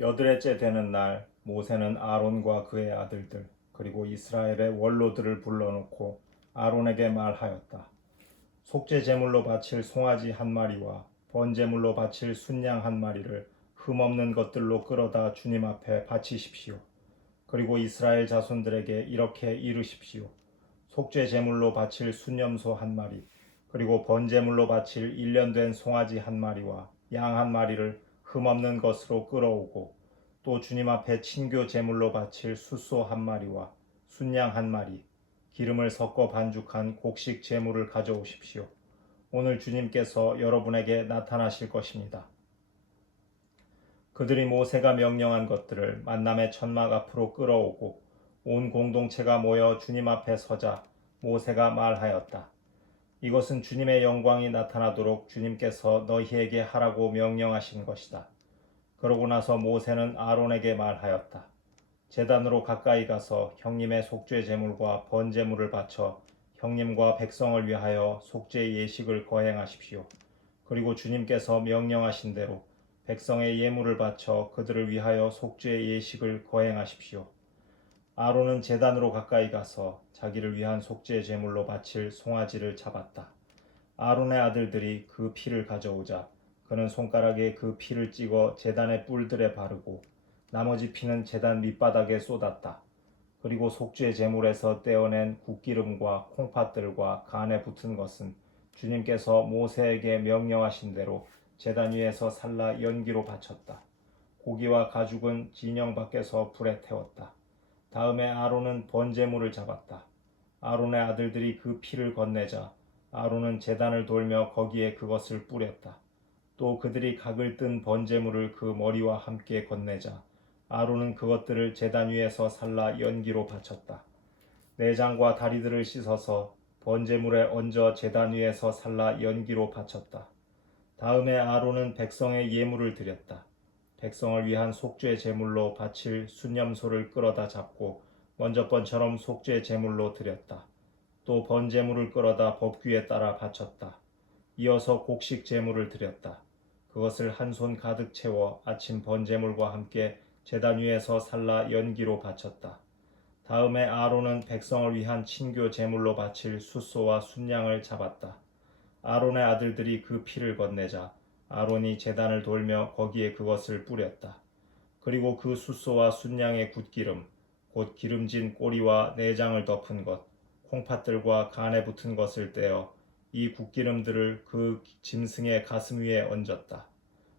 여드레째 되는 날 모세는 아론과 그의 아들들 그리고 이스라엘의 원로들을 불러놓고 아론에게 말하였다. 속죄 제물로 바칠 송아지 한 마리와 번제물로 바칠 순양 한 마리를 흠없는 것들로 끌어다 주님 앞에 바치십시오. 그리고 이스라엘 자손들에게 이렇게 이르십시오. 속죄 제물로 바칠 순염소 한 마리, 그리고 번제물로 바칠 1년 된 송아지 한 마리와 양 한 마리를 흠없는 것으로 끌어오고 또 주님 앞에 친교 제물로 바칠 숫소 한 마리와 순양 한 마리, 기름을 섞어 반죽한 곡식 제물을 가져오십시오. 오늘 주님께서 여러분에게 나타나실 것입니다. 그들이 모세가 명령한 것들을 만남의 천막 앞으로 끌어오고 온 공동체가 모여 주님 앞에 서자 모세가 말하였다. 이것은 주님의 영광이 나타나도록 주님께서 너희에게 하라고 명령하신 것이다. 그러고 나서 모세는 아론에게 말하였다. 제단으로 가까이 가서 형님의 속죄 제물과 번제물을 바쳐 형님과 백성을 위하여 속죄 예식을 거행하십시오. 그리고 주님께서 명령하신 대로 백성의 예물을 바쳐 그들을 위하여 속죄 예식을 거행하십시오. 아론은 제단으로 가까이 가서 자기를 위한 속죄 제물로 바칠 송아지를 잡았다. 아론의 아들들이 그 피를 가져오자 그는 손가락에 그 피를 찍어 제단의 뿔들에 바르고 나머지 피는 제단 밑바닥에 쏟았다. 그리고 속죄 제물에서 떼어낸 국기름과 콩팥들과 간에 붙은 것은 주님께서 모세에게 명령하신 대로 제단 위에서 살라 연기로 바쳤다. 고기와 가죽은 진영 밖에서 불에 태웠다. 다음에 아론은 번제물을 잡았다. 아론의 아들들이 그 피를 건네자 아론은 제단을 돌며 거기에 그것을 뿌렸다. 또 그들이 각을 뜬 번제물을 그 머리와 함께 건네자 아론은 그것들을 제단 위에서 살라 연기로 바쳤다. 내장과 다리들을 씻어서 번제물에 얹어 제단 위에서 살라 연기로 바쳤다. 다음에 아론은 백성의 예물을 드렸다. 백성을 위한 속죄 제물로 바칠 순념소를 끌어다 잡고 먼저 번처럼 속죄 제물로 드렸다. 또 번제물을 끌어다 법규에 따라 바쳤다. 이어서 곡식 제물을 드렸다. 그것을 한 손 가득 채워 아침 번제물과 함께 제단 위에서 살라 연기로 바쳤다. 다음에 아론은 백성을 위한 친교 제물로 바칠 숫소와 순양을 잡았다. 아론의 아들들이 그 피를 건네자 아론이 제단을 돌며 거기에 그것을 뿌렸다. 그리고 그 숫소와 순양의 굿기름, 곧 기름진 꼬리와 내장을 덮은 것, 콩팥들과 간에 붙은 것을 떼어 이 굿기름들을 그 짐승의 가슴 위에 얹었다.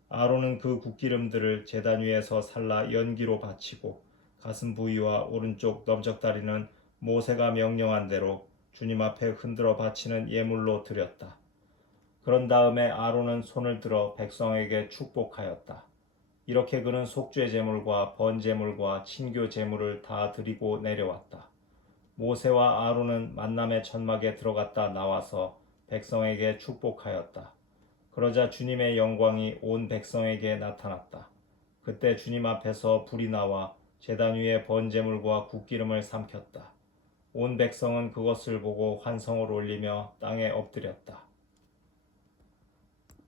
아론은 그 굿기름들을 제단 위에서 살라 연기로 바치고 가슴 부위와 오른쪽 넓적다리는 모세가 명령한 대로 주님 앞에 흔들어 바치는 예물로 드렸다. 그런 다음에 아론은 손을 들어 백성에게 축복하였다. 이렇게 그는 속죄 제물과 번 제물과 친교 제물을 다 드리고 내려왔다. 모세와 아론은 만남의 천막에 들어갔다 나와서 백성에게 축복하였다. 그러자 주님의 영광이 온 백성에게 나타났다. 그때 주님 앞에서 불이 나와 제단 위에 번제물과 국기름을 삼켰다. 온 백성은 그것을 보고 환성을 올리며 땅에 엎드렸다.